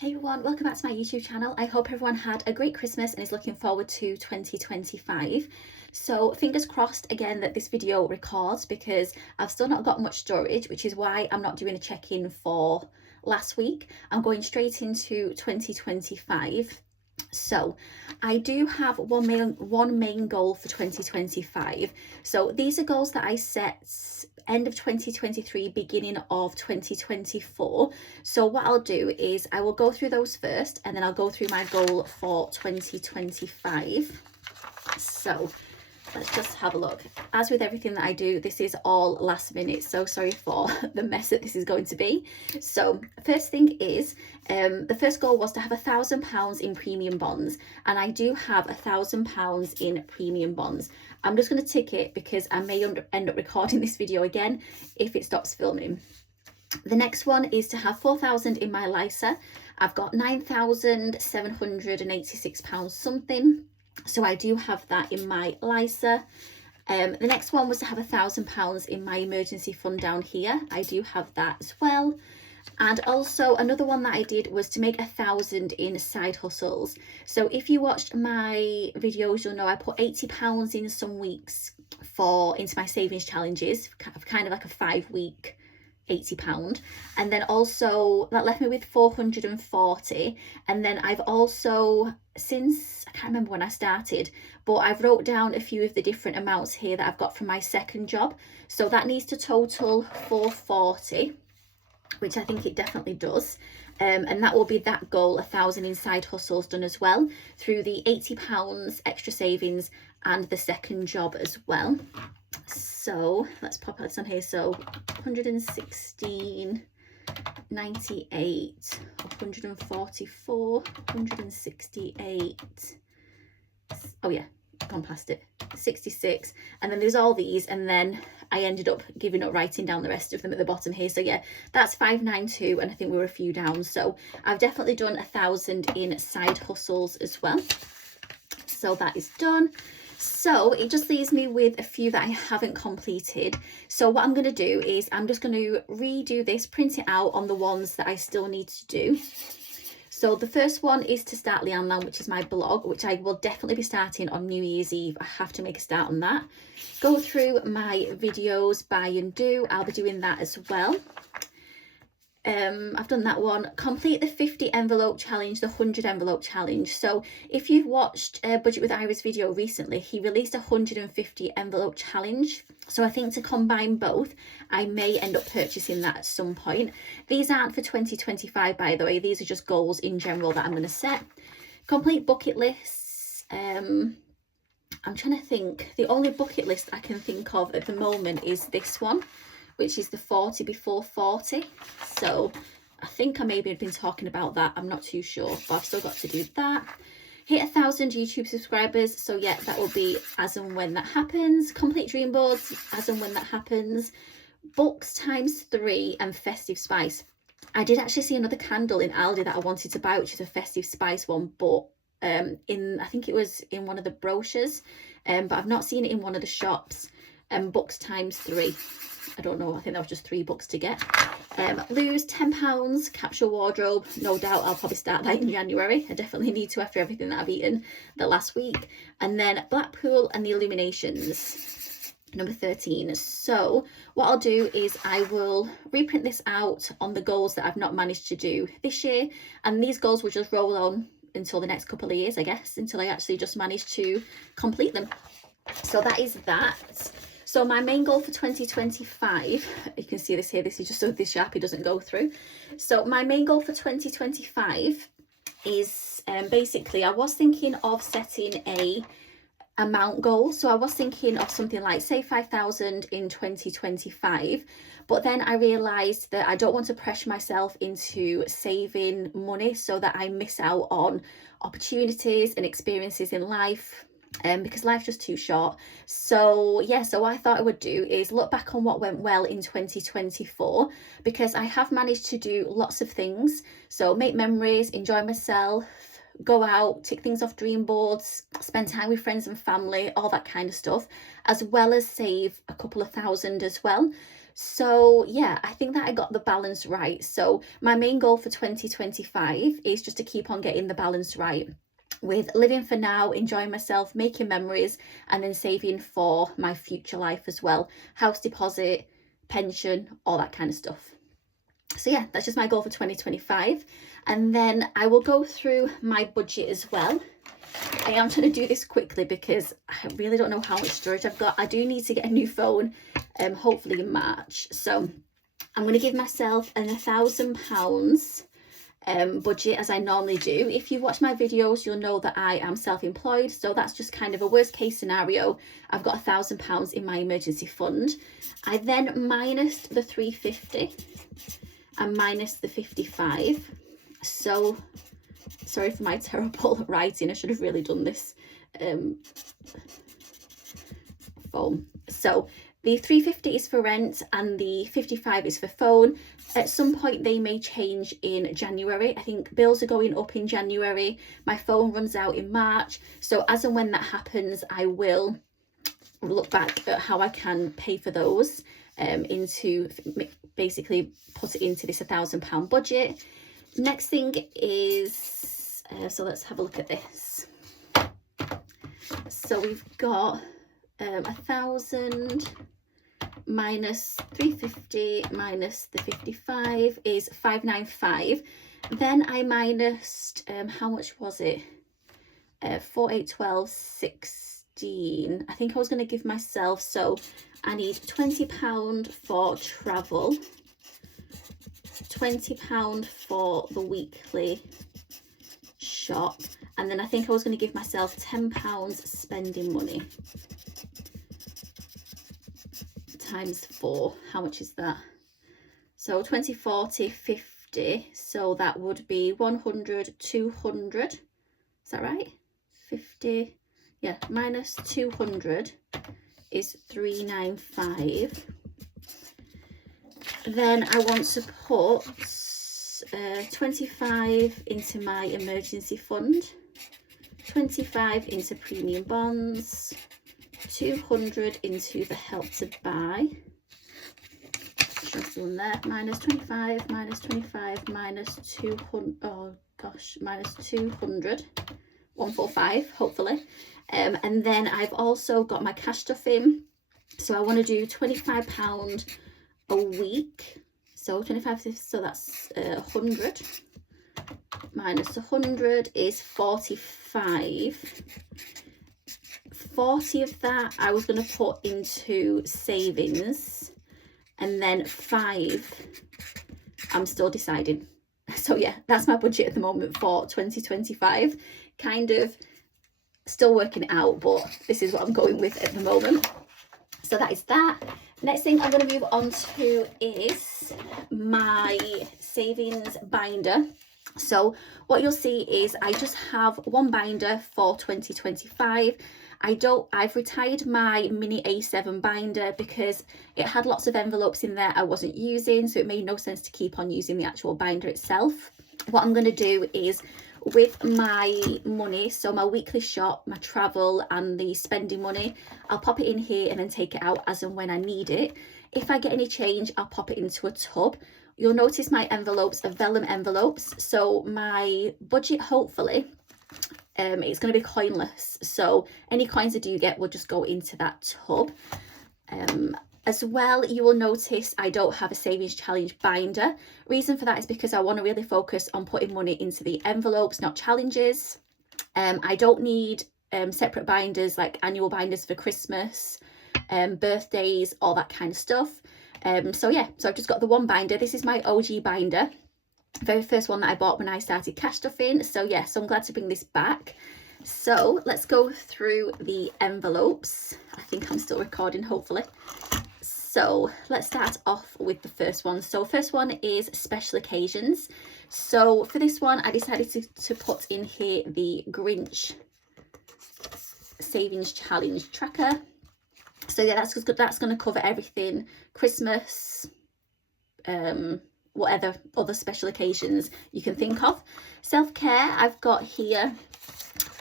Hey everyone, welcome back to my YouTube channel. I hope everyone had a great Christmas and is looking forward to 2025. So fingers crossed again that this video records, because I've still not got much storage, which is why I'm not doing a check-in for last week. I'm going straight into 2025. So I do have one main goal for 2025. So these are goals that I set end of 2023, beginning of 2024. So what I'll do is I will go through those first, and then I'll go through my goal for 2025. So let's just have a look. As with everything that I do, this is all last minute, so sorry for the mess that this is going to be. So first thing is, the first goal was to have £1,000 in premium bonds, and I do have £1,000 in premium bonds. I'm just going to tick it because I may end up recording this video again if it stops filming. The next one is to have 4,000 in my LISA. I've got £9,786 something. So I do have that in my LISA. The next one was to have £1,000 in my emergency fund down here. I do have that as well. And also another one that I did was to make 1,000 in side hustles. So if you watched my videos, you'll know I put £80 in some weeks into my savings challenges, kind of like a 5-week £80, and then also that left me with 440. And then I've also, since I can't remember when I started, but I've wrote down a few of the different amounts here that I've got from my second job, so that needs to total 440, which I think it definitely does. And that will be that goal, 1,000 in side hustles done as well through the £80 extra savings and the second job as well. So let's pop this on here. So 116, 98, 144, 168. Oh yeah, gone past it. 66. And then there's all these, and then I ended up giving up writing down the rest of them at the bottom here. So yeah, that's 592, and I think we were a few down. So I've definitely done 1,000 in side hustles as well. So that is done. So it just leaves me with a few that I haven't completed. So what I'm going to do is I'm just going to redo this, print it out on the ones that I still need to do. So the first one is to start Leanneland, which is my blog, which I will definitely be starting on New Year's Eve. I have to make a start on that. Go through my videos, buy and do. I'll be doing that as well. I've done that one. Complete the 50 envelope challenge, the 100 envelope challenge. So if you've watched Budget with Iris video recently, he released a 150 envelope challenge. So I think to combine both, I may end up purchasing that at some point. These aren't for 2025, by the way. These are just goals in general that I'm going to set. Complete bucket lists. I'm trying to think. The only bucket list I can think of at the moment is this one, which is the 40 before 40. So I think I maybe have been talking about that. I'm not too sure, but I've still got to do that. Hit 1,000 YouTube subscribers. So yeah, that will be as and when that happens. Complete dream boards as and when that happens. Books ×3 and festive spice. I did actually see another candle in Aldi that I wanted to buy, which is a festive spice one, but I think it was in one of the brochures, but I've not seen it in one of the shops. Books ×3. I don't know, I think that was just 3 books to get. Lose £10, capsule wardrobe. No doubt I'll probably start that in January. I definitely need to after everything that I've eaten the last week. And then Blackpool and the Illuminations, number 13. So what I'll do is I will reprint this out on the goals that I've not managed to do this year. And these goals will just roll on until the next couple of years, I guess, until I actually just manage to complete them. So that is that. So my main goal for 2025, you can see this here, this is just so this Sharpie doesn't go through. So my main goal for 2025 is basically, I was thinking of setting a amount goal. So I was thinking of something like, say, 5,000 in 2025. But then I realised that I don't want to pressure myself into saving money so that I miss out on opportunities and experiences in life. Because life's just too short. So yeah, so what I thought I would do is look back on what went well in 2024, because I have managed to do lots of things. So make memories, enjoy myself, go out, tick things off dream boards, spend time with friends and family, all that kind of stuff, as well as save a couple of thousand as well. So yeah, I think that I got the balance right. So my main goal for 2025 is just to keep on getting the balance right with living for now, enjoying myself, making memories, and then saving for my future life as well. House deposit, pension, all that kind of stuff. So yeah, that's just my goal for 2025. And then I will go through my budget as well. I am trying to do this quickly because I really don't know how much storage I've got. I do need to get a new phone, hopefully in March. So I'm going to give myself an £1,000 budget, as I normally do. If you watch my videos, you'll know that I am self-employed, so that's just kind of a worst case scenario. I've got £1,000 in my emergency fund. I then minus the 350 and minus the 55. So sorry for my terrible writing, I should have really done this phone. So the 350 is for rent and the 55 is for phone. At some point they may change in January. I think bills are going up in January. My phone runs out in March. So as and when that happens, I will look back at how I can pay for those into basically put it into this £1,000 budget. Next thing is, so let's have a look at this. So we've got 1,000 minus 350 minus the 55 is 595. Then I minused, how much was it? 4, 8, 12, 16. I think I was going to give myself, so I need £20 for travel, £20 for the weekly shop, and then I think I was going to give myself £10 spending money times 4. How much is that? So 20, 40, 50, so that would be 100, 200. Is that right? 50, yeah, minus 200 is 395. Then I want to put 25 into my emergency fund, 25 into premium bonds, 200 into the Help to Buy. Just one there, minus 25, minus 25, minus 200, oh gosh, minus 200, 145 hopefully. And then I've also got my cash stuff in, so I want to do £25 a week, so 25, so that's 100 minus 100 is 45. 40 of that I was going to put into savings, and then 5 I'm still deciding. So yeah, that's my budget at the moment for 2025. Kind of still working it out, but this is what I'm going with at the moment. So that is that. Next thing I'm going to move on to is my savings binder. So what you'll see is I just have one binder for 2025. I've retired my mini A7 binder because it had lots of envelopes in there I wasn't using, so it made no sense to keep on using the actual binder itself. What I'm going to do is, with my money, so my weekly shop, my travel and the spending money, I'll pop it in here and then take it out as and when I need it. If I get any change, I'll pop it into a tub. You'll notice my envelopes are vellum envelopes, so my budget, hopefully, it's going to be coinless, so any coins I do get will just go into that tub. As well, you will notice I don't have a savings challenge binder. Reason for that is because I want to really focus on putting money into the envelopes, not challenges. I don't need separate binders like annual binders for Christmas, birthdays, all that kind of stuff. So yeah, so I've just got the one binder. This is my OG binder, very first one that I bought when I started cash stuffing. So yeah, so I'm glad to bring this back. So let's go through the envelopes. I think I'm still recording, hopefully. So let's start off with the first one. So first one is special occasions. So for this one, I decided to put in here the Grinch savings challenge tracker. So yeah, that's good. That's going to cover everything: Christmas, whatever other special occasions you can think of. Self-care, I've got here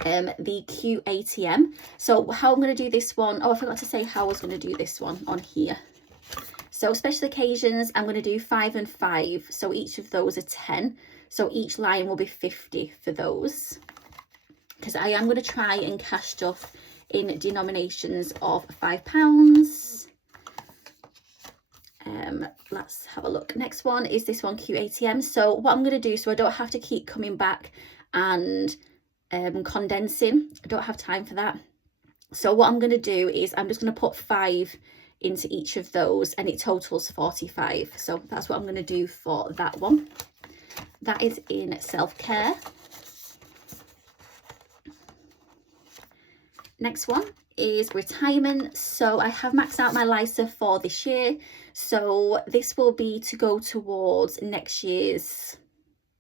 the QATM. So how I'm going to do this one, oh, I forgot to say how I was going to do this one on here. So special occasions, I'm going to do 5 and 5. So each of those are 10. So each line will be 50 for those. Because I am going to try and cash stuff in denominations of £5. Let's have a look. Next one is this one, QATM. So what I'm going to do, so I don't have to keep coming back and condensing, I don't have time for that. So what I'm going to do is I'm just going to put 5 into each of those, and it totals 45. So that's what I'm going to do for that one. That is in self-care. Next one is retirement. So I have maxed out my LISA for this year, so this will be to go towards next year's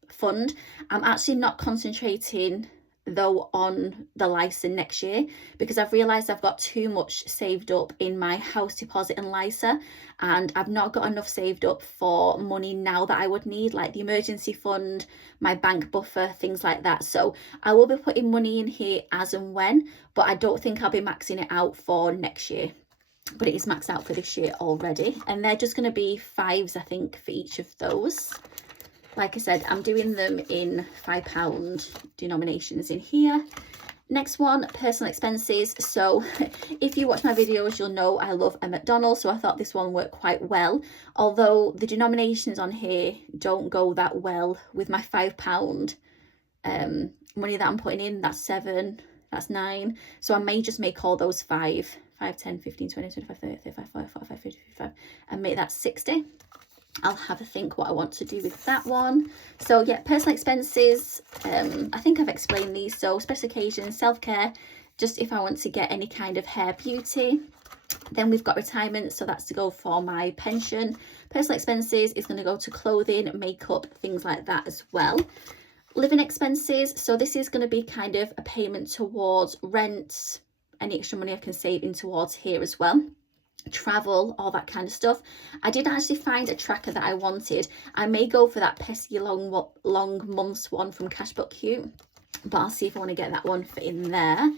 fund. I'm actually not concentrating though on the LISA next year, because I've realized I've got too much saved up in my house deposit and LISA, and I've not got enough saved up for money now that I would need, like the emergency fund, my bank buffer, things like that. So I will be putting money in here as and when, but I don't think I'll be maxing it out for next year, but it is maxed out for this year already. And they're just going to be 5s, I think, for each of those. Like I said, I'm doing them in £5 denominations in here. Next one, personal expenses. So if you watch my videos, you'll know I love a McDonald's, so I thought this one worked quite well. Although the denominations on here don't go that well with my £5 money that I'm putting in. That's 7, that's 9. So I may just make all those 5, 10, 15, 20, 25, 30, 35, 45, 45, 50, 55, and make that 60. I'll have a think what I want to do with that one. So yeah, personal expenses, I think I've explained these. So special occasions, self-care, just if I want to get any kind of hair beauty. Then we've got retirement, so that's to go for my pension. Personal expenses is going to go to clothing, makeup, things like that as well. Living expenses, so this is going to be kind of a payment towards rent, any extra money I can save in towards here as well. Travel, all that kind of stuff. I did actually find a tracker that I wanted. I may go for that pesky long months one from Cashbook Cute, but I'll see if I want to get that one for in there.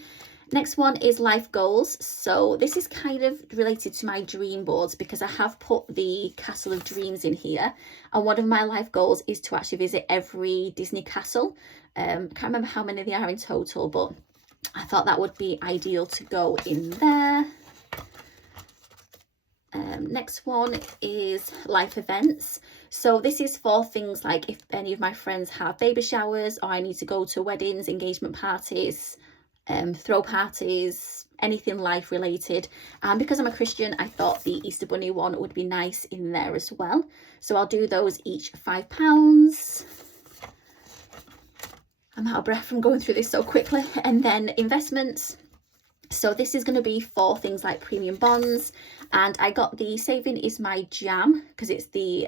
Next one is life goals. So this is kind of related to my dream boards, because I have put the Castle of Dreams in here, and one of my life goals is to actually visit every Disney castle. I can't remember how many there are in total, but I thought that would be ideal to go in there. Next one is life events. So this is for things like if any of my friends have baby showers, or I need to go to weddings, engagement parties, throw parties, anything life related. And because I'm a Christian, I thought the Easter Bunny one would be nice in there as well. So I'll do those each £5. I'm out of breath from going through this so quickly. And then investments. So this is going to be for things like premium bonds, and I got the saving is my jam, because it's the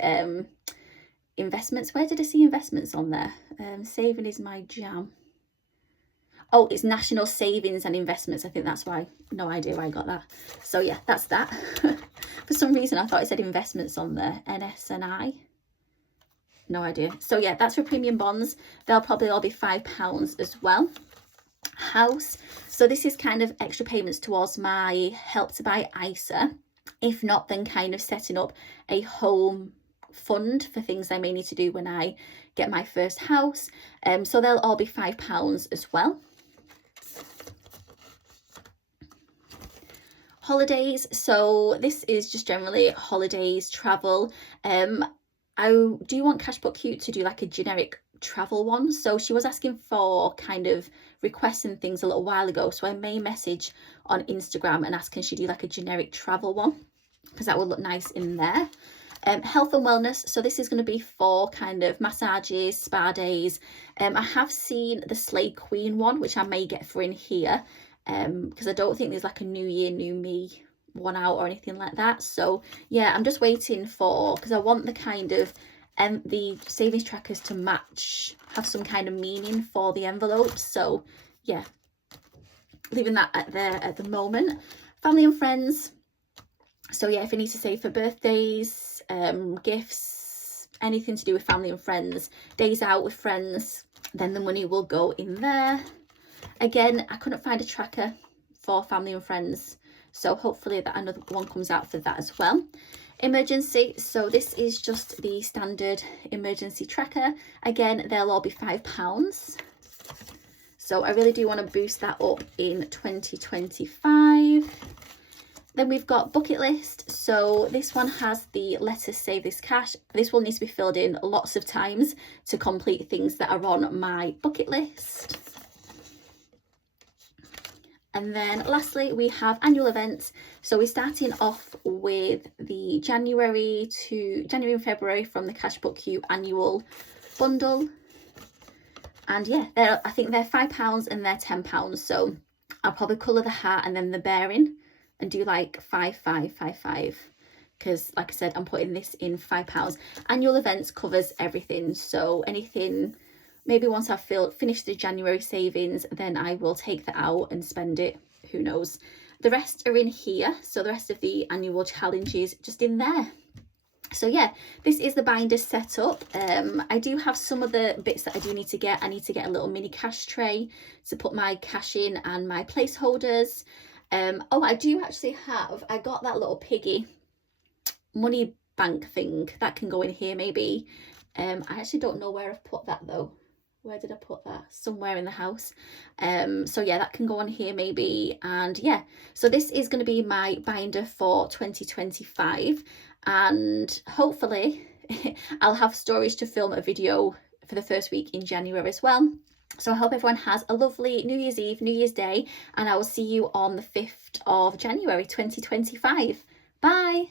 investments. Where did I see investments on there? Saving is my jam. Oh, it's national savings and investments. I think that's why. No idea why I got that. So yeah, that's that. For some reason I thought it said investments on there. NSNI. No idea. So yeah, that's for premium bonds. They'll probably all be £5 as well. House, so this is kind of extra payments towards my Help to Buy ISA. If not, then kind of setting up a home fund for things I may need to do when I get my first house. So they'll all be £5 as well. Holidays, so this is just generally holidays, travel. I do want Cashbook Cute to do like a generic travel one, so she was asking for kind of requests and things a little while ago, so I may message on Instagram and ask, can she do like a generic travel one, because that would look nice in there. Health and wellness, so this is going to be for kind of massages, spa days. I have seen the Slay Queen one, which I may get for in here, because I don't think there's like a new year new me one out or anything like that. So yeah, I'm just waiting for, because I want the kind of the savings trackers to match, have some kind of meaning for the envelopes. So yeah, leaving that at there at the moment. Family and friends, so yeah, if I need to save for birthdays, gifts, anything to do with family and friends, days out with friends, then the money will go in there. Again, I couldn't find a tracker for family and friends, so hopefully that another one comes out for that as well. Emergency, so this is just the standard emergency tracker. Again, they'll all be £5. So I really do want to boost that up in 2025. Then we've got bucket list. So this one has the let's save this cash. This one needs to be filled in lots of times to complete things that are on my bucket list. And then lastly, we have annual events. So we're starting off with the January and February from the Cashbook You annual bundle. And yeah, I think they're £5 and they're £10. So I'll probably colour the hat and then the bearing and do like 5, 5, 5, 5. Because like I said, I'm putting this in £5. Annual events covers everything. So anything, maybe once I've finished the January savings, then I will take that out and spend it. Who knows? The rest are in here. So the rest of the annual challenges just in there. So yeah, this is the binder set up. I do have some of the bits that I do need to get. I need to get a little mini cash tray to put my cash in and my placeholders. Oh, I do actually have, I got that little piggy money bank thing that can go in here maybe. I actually don't know where I've put that though. Where did I put that? Somewhere in the house. So yeah, that can go on here maybe. And yeah, so this is going to be my binder for 2025. And hopefully I'll have storage to film a video for the first week in January as well. So I hope everyone has a lovely New Year's Eve, New Year's Day, and I will see you on the 5th of January 2025. Bye!